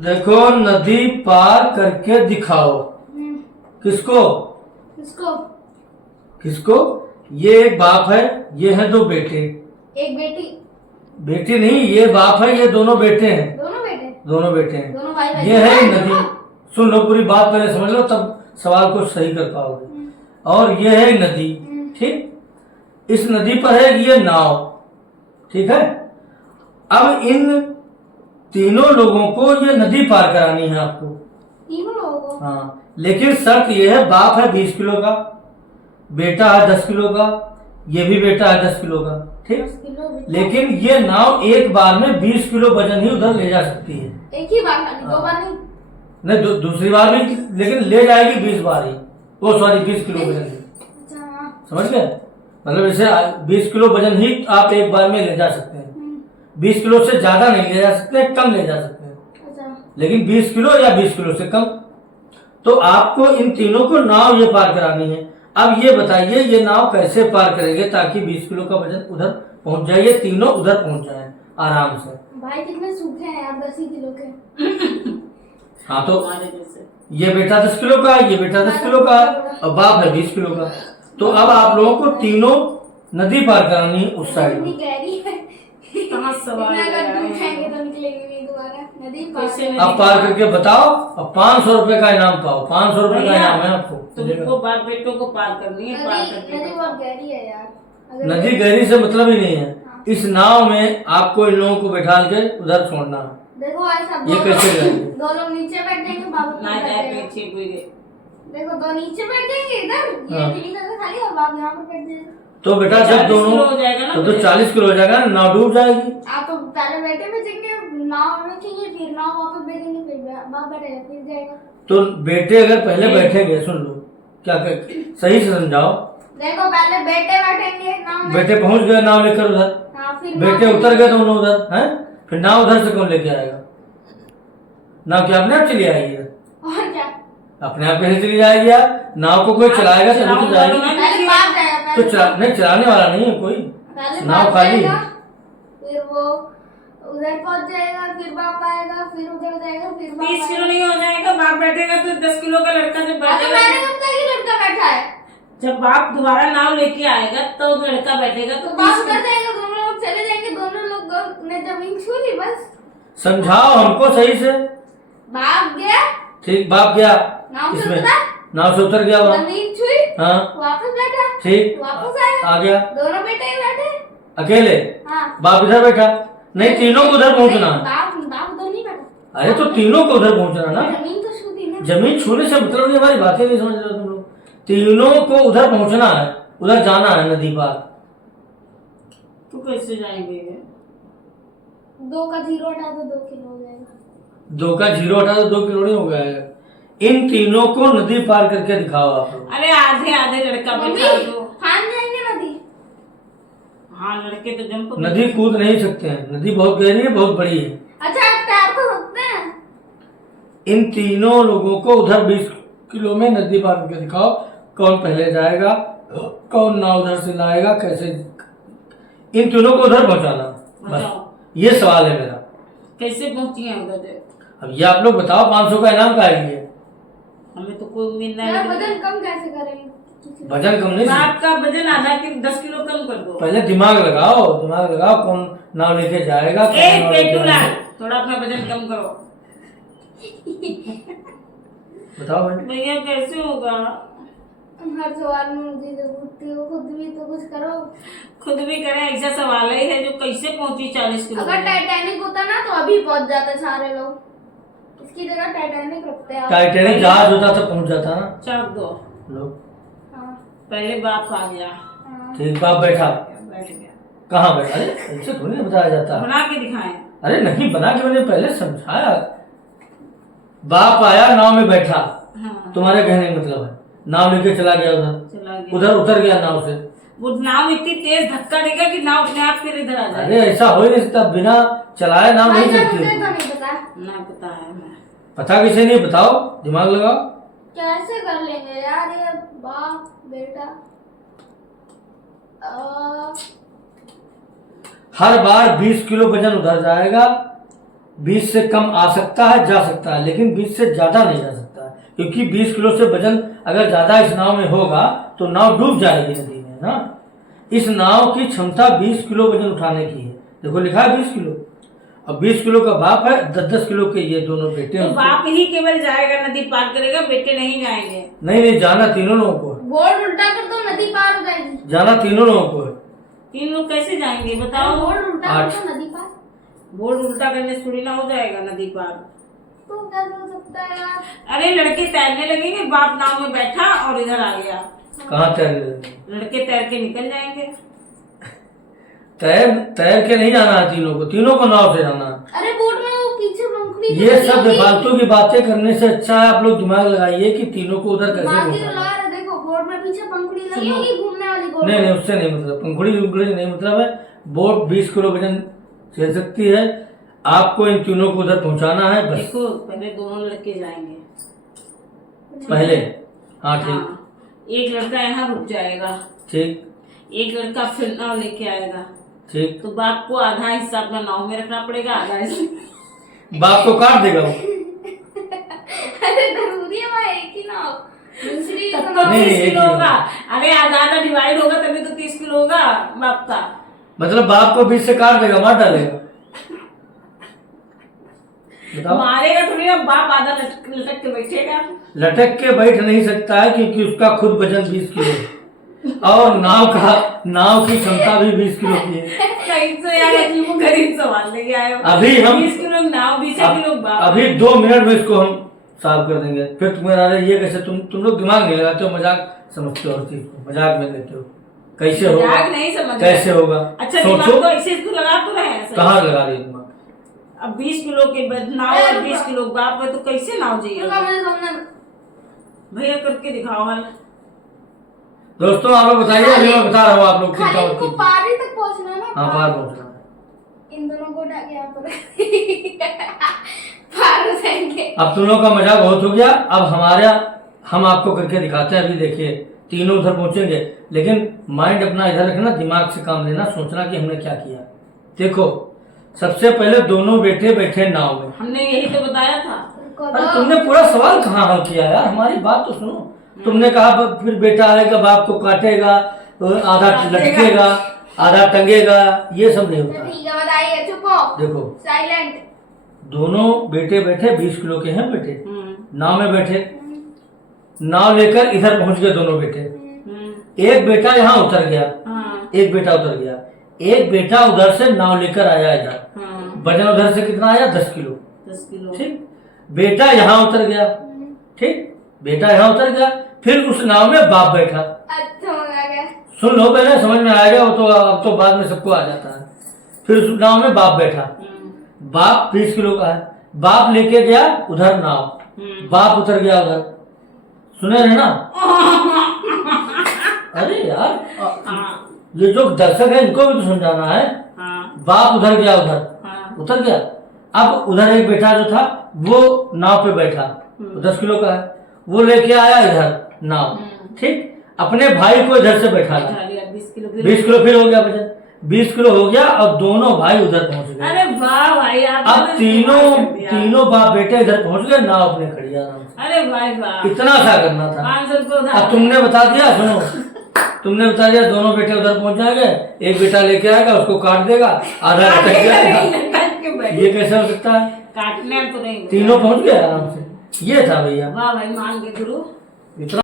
देखो, नदी पार करके दिखाओ। किसको? किसको? किसको? ये एक बाप है, ये है दो बेटे। एक बेटी। बेटी नहीं, ये बाप है, ये दोनों बेटे हैं। दोनों बेटे? दोनों बेटे हैं। दोनों भाई भाई। ये है नदी। सुन लो, पूरी बात पहले समझ लो, तब सवाल को सही कर पाओगे। और ये है नदी, ठीक। इस नदी पर है ये नाव, ठीक है। अब इन तीनों लोगों को ये नदी पार करानी है आपको। तीनों लोगों को? हाँ, लेकिन शर्त ये है, बाप है 20 किलो का, बेटा है 10 किलो का, ये भी बेटा है 10 किलो का, ठीक। 10 किलो बेटा। लेकिन ये नाव एक बार में 20 किलो वजन ही उधर ले जा सकती है। एक ही बार खाली, दो बार नहीं? नहीं, दूसरी बार भी, लेकिन ले जाएगी 20 बार ही। वो सॉरी 20 किलो वजन ही। अच्छा, समझ गए? मतलब जैसे 20 किलो वजन ही आप एक बार में ले जा सकते हैं। 20 किलो से ज्यादा नहीं ले जा सकते, कम ले जा सकते हैं। अच्छा। लेकिन 20 किलो या 20 किलो से कम। तो आपको इन तीनों को नाव ये पार करानी है। अब ये बताइए, ये नाव कैसे पार करेंगे ताकि 20 किलो का वजन उधर पहुंच जाए, ये तीनों उधर पहुंच जाए आराम से। भाई कितने सूखे हैं यार, 10 ही किलो के। हाँ, तो ये बेटा 10 किलो का, ये बेटा 10 किलो का, और बाप है 20 किलो का। तो अब आप लोगों को तीनों नदी पार करानी है उस साइड इतनी में। गहरी है, कहाँ सवाल इतना अगर है? डूबेंगे तो निकलेंगे नहीं दोबारा। नदी पार कैसे करनी। अब पार करके बताओ, अब 500 रुपए का इनाम पाओ। 500 रुपए का इनाम है आपको। तुमको बाप बेटों को पार करनी है, पार नदी करके बहुत गहरी है यार। अगर नदी गहरी से मतलब ही नहीं है। इस नाव में आपको इन लोगों को बैठा के उधर छोड़ना है। देखो ऐसा ये कैसे जाएंगे? दो लोग नीचे बैठ जाएंगे, बाबू ना बैठ जाए जाएगा। पीछे कोई गए। देखो दो नीचे बैठ जाएंगे इधर, ये हाँ। तीन जगह खाली और बाबू यहाँ पर बैठ जाएगा। तो बेटा जब 40 दोनों किलो हो जाएगा ना, तो 40 किलो हो जाएगा ना, नाव डूब जाएगी। आप तो पहले बैठे भेजेंगे, नाव रखेंगे, फिर नाव वापस भेजेंगे, फिर बाप बैठेगा, फिर जाएगा। तो बेटे अगर पहले बैठेंगे, सुन लो क्या सही से समझाओ। देखो पहले बेटे बैठेंगे नाव में। बेटे पहुंच गए नाव लेकर उधर, हाँ, फिर बेटे नाव उतर गए दोनों उधर, हैं? फिर नाव उधर से कौन लेके आएगा? नाव क्या अपने आप चली आएगी? और क्या? अपने आप कैसे चली जाएगी यार? नाव को कोई चलाएगा तभी तो जाएगी। पहले बाप जाएगा, तो पहले नहीं, चलाने वाला नहीं है कोई, पहले नाव बाप खाली जाएगा, है। फिर वो उधर पहुंच जाएगा, फिर बाप आएगा, फिर उधर जाएगा, फिर बाप 30 किलो आएगा। नहीं हो जाएगा, बाप बैठेगा तो 10 किलो का लड़का जब हाँ, तो बैठेगा, मैंने कब कहा कि लड़का बैठा है? जब बाप दोबारा नाव लेके आएगा तो लड़का बैठेगा तो तो बाप 30 उधर जाएगा, दोनों लोग चले जाएंगे, दोनों लोग ने जमीन छू ली बस। समझाओ हमको सही से। बाप गया, ठीक, बाप गया नाव से इसमें, उतरा, नाव से उतर गया वो। जमीन छुई, हाँ, वापस बैठा, ठीक, वापस आया, आ गया दोनों बेटे ही बैठे। अकेले। हाँ, बाप इधर बैठा नहीं, तीनों को उधर पहुंचना है। बाप बाप उधर नहीं बैठा। अरे तो तीनों को उधर पहुंचना ना। जमीन तो छू दी ना। जमीन छूने से मतलब नहीं, हमारी बातें नहीं समझ रहे हो तुम लोग। तीनों को उधर पहुंचना है, उधर जाना है नदी पार। तो कैसे जाएंगे? 2 का 0 हटा दो, 2 किलो हो जाएगा। 2 का 0 हटा तो 2 किलो नहीं हो गया। इन तीनों को नदी पार करके दिखाओ आप लोग। अरे आधे आधे लड़का मम्मी बैठा दो। फान जाएंगे नदी। हाँ, लड़के तो जंप नदी कूद नहीं सकते हैं, नदी बहुत गहरी है, बहुत बड़ी है। अच्छा आप तैर तो सकते हैं। इन तीनों लोगों को उधर 20 किलो में नदी पार करके दिखाओ। कौन पहले जाएगा, कौन नाव उधर से लाएगा, कैसे इन तीनों को उधर पहुंचाना, बस बताओ ये सवाल है मेरा। कैसे पहुंची है उधर? अब ये आप लोग बताओ, 500 का इनाम का है ये। हमें तो कोई उम्मीद यार नहीं। वजन कम कैसे करेंगे? वजन कम नहीं, बाप का वजन आधा कि 10 किलो कम कर दो। पहले दिमाग लगाओ, दिमाग लगाओ, कौन नाव लेके जाएगा, कौन एक नाव लेके पेटूला, आएगा। थोड़ा अपना वजन कम करो। बताओ भाई। भैया कैसे होगा? हर सवाल में मुझे जब पूछते हो, खुद भी तो कुछ करो। खुद भी करे, ऐसा सवाल ही है जो कैसे पहुंची 40 किलो। अगर टाइटैनिक होता ना तो अभी पहुंच जाते सारे लोग। इसकी जगह टाइटैनिक रखते हैं आप। टाइटैनिक जहाज होता तो पहुंच जाता ना चाप दो। लोग। हाँ, पहले बाप आ गया, हाँ। ठीक, बाप बैठा, बैठ गया। कहाँ बैठा? अरे ऐसे थोड़ी ना बताया जाता। बना के दिखाएं। अरे नहीं, बना के मैंने पहले समझाया। बाप आया, नाव में बैठा, हाँ, तुम्हारे कहने का मतलब है नाव लेके चला गया उधर, चला गया। उधर उतर गया नाव से। वो नाव इतनी तेज धक्का देगा कि नाव अपने आप फिर इधर आ जाए। अरे ऐसा हो ही नहीं सकता, बिना चलाए नाव भाई नहीं जान, चलती। मुझे तो नहीं पता। ना पता है हमें। पता किसे नहीं, बताओ, दिमाग लगाओ। कैसे कर लेंगे यार ये बाप बेटा? हर बार 20 किलो वजन उधर जाएगा, 20 से कम आ सकता है, जा सकता है, लेकिन 20 से ज्यादा नहीं जा सकता है, क्योंकि 20 किलो से वजन अगर ज्यादा इस नाव में होगा तो नाव डूब जाएगी नदी में ना। इस नाव की क्षमता 20 किलो वजन उठाने की है। देखो लिखा है 20 किलो। अब 20 किलो का बाप है, 10-10 किलो के ये दोनों बेटे तो हैं। बाप ही केवल जाएगा, नदी पार करेगा, बेटे नहीं जाएंगे। नहीं, जाना तीनों लोगों को है। बोर्ड उल्टा कर दो, नदी पार हो जाएगी। जाना तीनों लोगों को है। 3 लोग कैसे जाएंगे बताओ? बोर्ड उल्टा कर दो, नदी पार। बोर्ड उल्टा करने से थोड़ी ना हो जाएगा नदी पार। तो कैसे हो सकता है यार? अरे लड़के तैरने लगेंगे, बाप नाव में बैठा और इधर आ गया। कहाँ तैर रहे? लड़के तैर के निकल जाएंगे। तैर के नहीं जाना है तीनों को नाव से जाना है। अरे बोट में वो पीछे पंखुड़ी ये सब फालतू की बातें करने से अच्छा है आप लोग दिमाग लगाइए कि तीनों को उधर कैसे दिमाग ही पहुंचाना लगा है। रहे, देखो बोट में पीछे पंखुड़ी लगी होगी घूमने वाली बोट। नहीं, उससे नहीं मतलब, पंखुड़ी नहीं मतलब है। बोट 20 किलो वजन झेल सकती है। आपको इन तीनों को उधर पहुंचाना है बस। देखो पहले दोनों लड़के जाएंगे पहले। हाँ ठीक। हाँ, एक लड़का यहाँ रुक जाएगा, ठीक एक लड़का फिर नाव लेके आएगा। ठीक। तो बाप को आधा हिस्सा अपना नाव में रखना पड़ेगा, आधा हिस्सा बाप को काट देगा वो। अरे जरूरी है वहाँ एक ही नाव, दूसरी तब तो नाव। नहीं, 30 एक किलो ही होगा। अरे आधा आधा डिवाइड होगा तभी तो 30 किलो होगा बाप का। मतलब बाप को बीच से काट देगा, मार डालेगा। बताओ। मारेगा थोड़ी ना, बाप आधा लटक के बैठेगा। लटक के बैठ नहीं सकता है क्योंकि उसका खुद वजन 20 किलो है और नाव की क्षमता भी 20 किलो की है। कहीं तो यार अजीब गरीब सवाल लेके आए हो। अभी हम 20 किलो नाव, 20 किलो बाप। अभी 2 मिनट में इसको हम साफ कर देंगे। फिर तुम्हें अरे ये कैसे, तुम लोग दिमाग नहीं लगाते हो, मजाक समझते हो, हर चीज को मजाक में लेते हो। कैसे होगा, मजाक नहीं समझ कैसे होगा? अच्छा दिमाग तो ऐसे इसको लगा तो रहे हैं। कहाँ लगा रही है दिमाग? अब 20 किलो के नाव और 20 किलो बाप है तो कैसे नाव रुको, जाइए? मुझे समझना। भैया करके दिखाओ हल। दोस्तों आप लोग बताइए, अभी मैं बता रहा हूँ आप लोग चिंता खाली मत इनको कीजिए। पार ही तक पहुंचना है ना। हाँ पार पहुंचना है। इन दोनों को उठा के यहाँ पर पार हो जाएंगे। अब तुम लोग का मजाक बहुत हो गया। अब हम आपको करके दिखाते हैं। अभी देखिए तीनों उधर पहुंचेंगे, लेकिन माइंड अपना इधर रखना, दिमाग से काम लेना, सोचना कि हमने क्या किया। देखो सबसे पहले दोनों बेटे बैठे नाव में। हमने यही तो बताया था। अरे तुमने पूरा सवाल कहाँ हल किया यार, हमारी बात तो सुनो। तुमने कहा फिर बेटा आएगा बाप को काटेगा, आधा लटकेगा, आधा टंगेगा, ये सब नहीं होता। ठीक है बताइए, चुप हो, देखो साइलेंट। दोनों बेटे बैठे 20 किलो के हैं बेटे, नाव में बैठे, नाव लेकर इधर पहुंच गए दोनों बेटे। एक बेटा यहाँ उतर गया, एक बेटा उतर गया, एक बेटा उधर से नाव लेकर आया इधर। वजन उधर से कितना आया? 10 किलो। 10 किलो। ठीक। बेटा यहाँ उतर गया, ठीक, बेटा यहाँ उतर गया। फिर उस नाव में बाप बैठा। अच्छा हो गया। सुन लो पहले, समझ में आएगा वो तो, अब तो बाद में सबको आ जाता है। फिर उस नाव में बाप बैठा। बाप 20 किलो का है, बाप लेके गया उधर नाव, बाप उतर गया उधर। सुने रहे ना? अरे यार ये जो दर्शक है इनको भी तो समझाना है। बाप उधर गया उतर गया। अब उधर एक बेटा जो था वो नाव पे बैठा, 10 किलो का है, वो लेके आया इधर नाव, ठीक, अपने भाई को इधर से बैठा ला। 20 किलो फिर हो गया वजन, 20 किलो हो गया और दोनों भाई उधर पहुंच गए। अरे वाह भाई, आप अब तीनों बाप बेटे इधर पहुंच गए, नाव अपने खड़ी आराम से। अरे भाई वाह, इतना सा करना था। 500 रुपये अब तुमने बता दिया, सुनो, तुमने बता दिया दोनों बेटे उधर पहुंच जाएंगे, एक बेटा लेके आएगा उसको काट देगा, आधा लटक जाएगा। ये कैसे हो सकता है? काटने तो नहीं, तीनों पहुंच गए आराम से। ये था भैया। वाह भाई, मान के गुरु। इतना